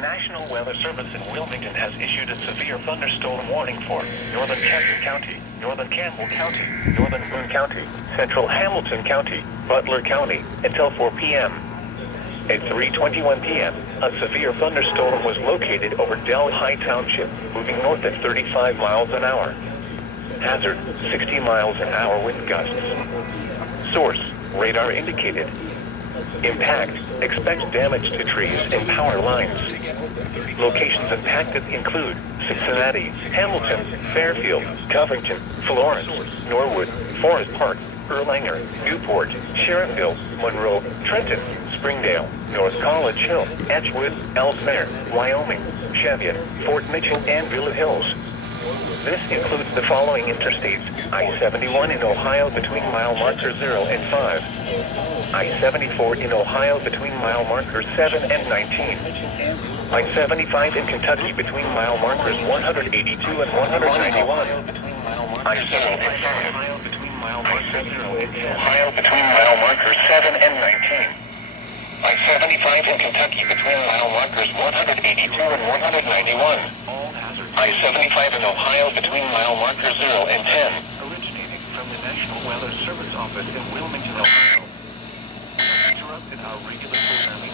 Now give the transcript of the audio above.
National Weather Service in Wilmington has issued a severe thunderstorm warning for northern Kenton County, northern Campbell County, northern Boone County, central Hamilton County, Butler County, until 4 p.m. At 3:21 p.m., a severe thunderstorm was located over Deihi Township, moving north at 35 miles an hour. Hazard, 60 miles an hour wind gusts. Source, radar indicated. Impact, expect damage to trees and power lines. Locations impacted include Cincinnati, Hamilton, Fairfield, Covington, Florence, Norwood, Forest Park, Erlanger, Newport, Sheriffville, Monroe, Trenton, Springdale, North College Hill, Edgewood, Ellesmere, Wyoming, Cheviot, Fort Mitchell, and Villa Hills. This includes the following interstates: I-71 in Ohio between mile markers 0 and 5. I-74 in Ohio between mile markers 7 and 19. I-75 in Kentucky between mile markers 182 and 191. I-75 between mile markers 0 and 10. Ohio between mile markers 7 and 19. I-75 in Kentucky between mile markers 182 and 191. I-75 in Ohio between mile markers 0 and 10. Originating from the National Weather Service office in Wilmington, Ohio. Interrupted our regular programming.